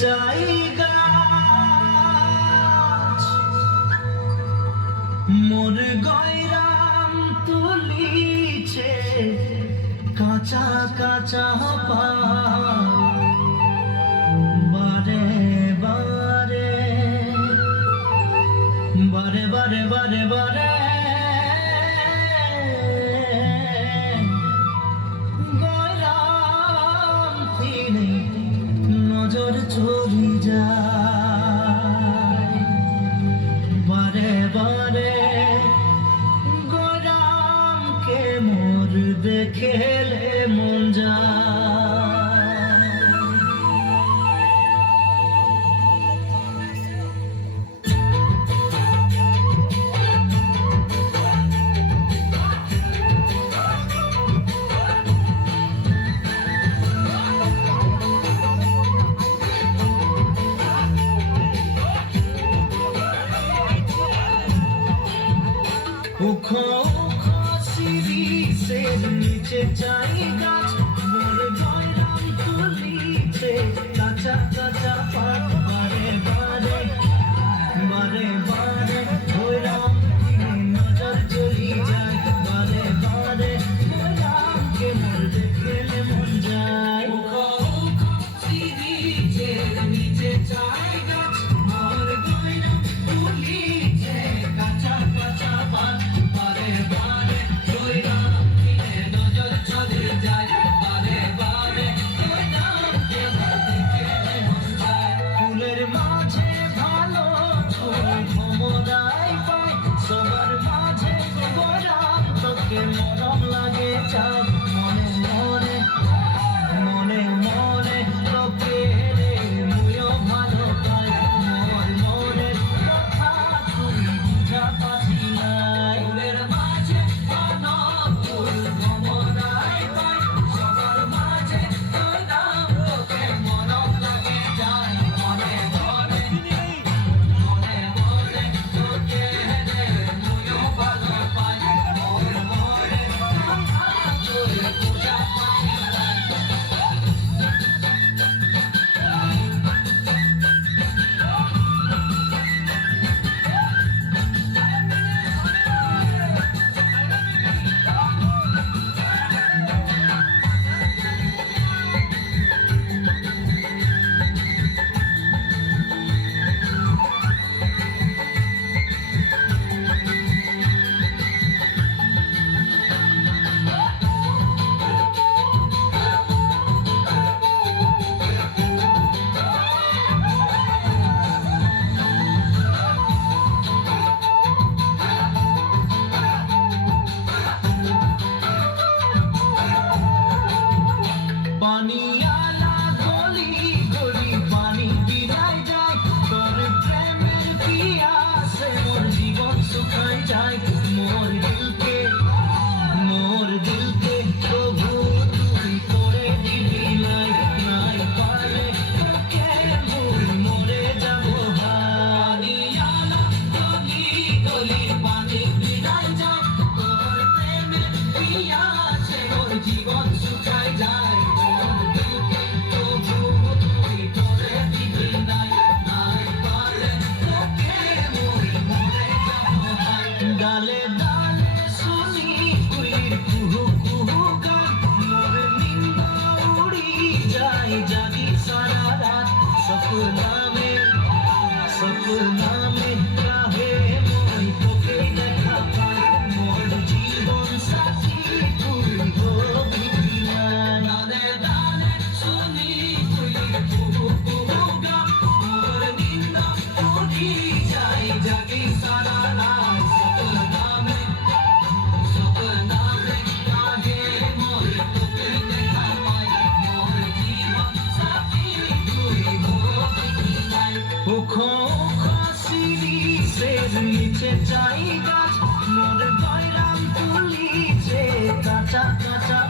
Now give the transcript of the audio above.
চাই গাছ মোর গয়রাম তুলিছে কাঁচা কাঁচা বারে বারে বারে বারে বারে বারে গয়রাম ফিরে নজর চলি যায় বারে বারে গয়রামকে মোর দেখেলে মন যায়। উখো উখো শিরিষের নিচে চাই গাছ মোর গয়রাম তুলিছে কাঁচা কাঁচা পাত বারে বারে বারে বারে গয়রাম নজর চলি যায় বারে বারে গয়রামকে মোর দেখলে মন যায়। উখো উখো শিরিষের নিচে চাই গাছ মোর গয়রাম তুলিছে কাঁচা কাঁচা পাত মরম লাগে চাই মনে মনে মনে মনে তোকে রে মুইও ভালো পাই মোর মনে কথা তুই বুঝা পাচ্ছি নাই। ফুলের মাঝে ফুল ভমরাই পাই সবার মাঝে তোর নাম তোকে মরম লাগে চাই মনে মনে মনে মনে তোকে রে মুইও ভালো পাই পানিয়ালা গলি গলি পানি বিনায় যায় তোর প্রেমের পিয়াসে মোর জীবন শুকায় যায় মোর দিলকে প্রভু তুই করে দিবি নাই নাই পারে তোকে মুই মরে যাব। পানিয়ালা গলি গলি পানি বিনায় যায় তোর প্রেমের পিয়াসে মোর জীবন শুকায় যায় ডালে ডালে শুনি কুলির কুহু কুহু গান মোর নিন্দা উড়ি যায় জাগি সারা রাত সপনা মে কাহে মই তোকে দেখা পাই মোর জীবন সাথী তুই হবি নাই। ডালে ডালে শুনি কুলির কুহু কুহু গান মোর নিন্দা উড়ি যায় জাগি সারা রাত নিচে চাই গাছ মোর গয়রাম তুলিছে কাঁচা কাঁচা